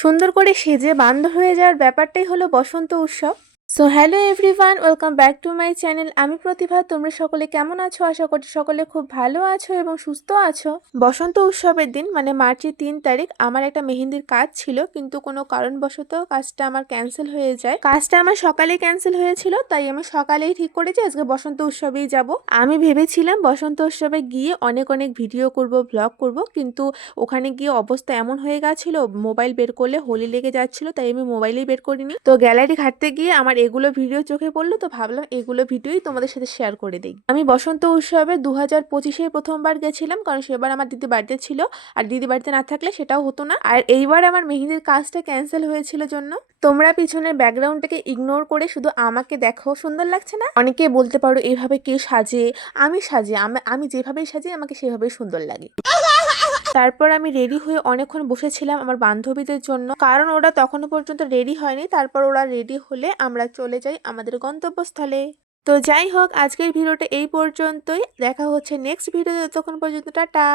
সুন্দর করে সেজে বান্ধব হয়ে যাওয়ার ব্যাপারটাই হলো বসন্ত উৎসব। So hello everyone, welcome back to my channel. আমি প্রতিভা। তোমরা সকলে কেমন আছো? আশা করছি সকলে খুব ভালো আছো এবং সুস্থ আছো। বসন্ত উৎসবের দিন মানে মার্চের 3 তারিখ আমার একটা মেহেন্দির কাজ ছিল, কিন্তু কোনো কারণবশত কাজটা আমার ক্যান্সেল হয়ে যায়। কাজটা আমার সকালেই ক্যান্সেল হয়েছিল, তাই আমি সকালেই ঠিক করেছি আজকে বসন্ত উৎসবেই যাব। আমি ভেবেছিলাম বসন্ত উৎসবে গিয়ে অনেক অনেক ভিডিও করব, ব্লগ করব, কিন্তু ওখানে গিয়ে অবস্থা এমন হয়ে গেছিল, মোবাইল বের করলে হোলি লেগে যাচ্ছিল, তাই আমি মোবাইলেই বের করিনি। তো গ্যালারি ঘাটতে গিয়ে আমার এগুলো ভিডিও চোখে পড়লো, তো ভাবলাম এগুলো ভিডিওই তোমাদের সাথে শেয়ার করে দিই। আমি বসন্ত উৎসবে 2025-এ প্রথমবার গেছিলাম, কারণ সেবার আমার দিদি বাড়িতে ছিল, আর দিদি বাড়িতে না থাকলে সেটাও হতো না। আর এইবার আমার মেহেন্দির কাজটা ক্যান্সেল হয়েছিল জন্য তোমরা পিছনের ব্যাকগ্রাউন্ডটাকে ইগনোর করে শুধু আমাকে দেখো। সুন্দর লাগছে না? অনেকে বলতে পারো এভাবে কে সাজে? আমি সাজি, আমি যেভাবেই সাজি আমাকে সেভাবেই সুন্দর লাগে। তারপর আমি রেডি হয়ে অনেকক্ষণ বসেছিলাম আমার বান্ধবীদের জন্য, কারণ ওরা তখনও পর্যন্ত রেডি হয়নি। তারপর ওরা রেডি হলে আমরা চলে যাই আমাদের গন্তব্যস্থলে। তো যাই হোক, আজকের ভিডিওটা এই পর্যন্তই। দেখা হচ্ছে নেক্সট ভিডিওতে। ততক্ষণ পর্যন্ত টাটা।